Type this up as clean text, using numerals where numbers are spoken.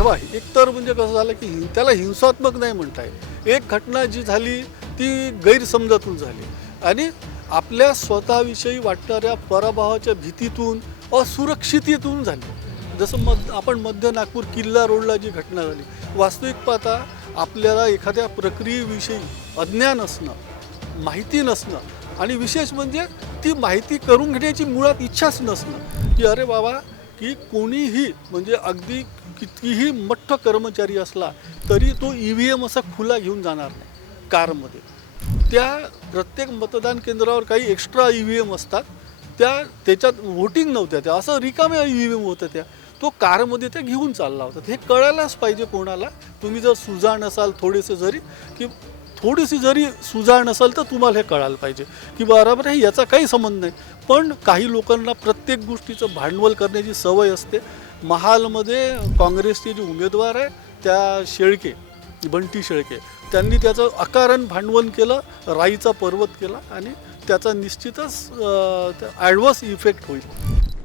तेव्हा एकतर म्हणजे कसं झालं की त्याला हिंसात्मक नाही म्हणता येईल. एक घटना जी झाली ती गैरसमजातून झाली आणि आपल्या स्वतःविषयी वाटणाऱ्या पराभवाच्या भीतीतून, असुरक्षिततेतून झाली. जसं आपण मध्य नागपूर किल्ला रोडला जी घटना झाली, वास्तविक पाहता आपल्याला एखाद्या प्रक्रियेविषयी अज्ञान असणं, माहिती नसणं आणि विशेष म्हणजे ती माहिती करून घेण्याची मुळात इच्छाच नसणं, की अरे बाबा की कोणीही म्हणजे अगदी कितीही मठ्ठ कर्मचारी असला तरी तो EVM असा खुला घेऊन जाणार नाही कारमध्ये. त्या प्रत्येक मतदान केंद्रावर काही एक्स्ट्रा EVM असतात, त्याच्यात व्होटिंग नव्हत्या, त्या असं रिकाम्या EVM होत्या त्या. तो कारमध्ये ते घेऊन चालला होता. हे कळायलाच पाहिजे कोणाला. तुम्ही जर सुजाण असाल थोडीशी जरी सुजाण असाल तर तुम्हाला हे कळायला पाहिजे की बरोबर आहे, याचा काही संबंध नाही. पण काही लोकांना प्रत्येक गोष्टीचं भांडवल करण्याची सवय असते. महालमध्ये काँग्रेसचे जे उमेदवार आहे त्या बंटी शेळके, त्यांनी त्याचं अकारण भांडवल केलं, राईचा पर्वत केला आणि त्याचा निश्चितच ॲडव्हर्स इफेक्ट होईल.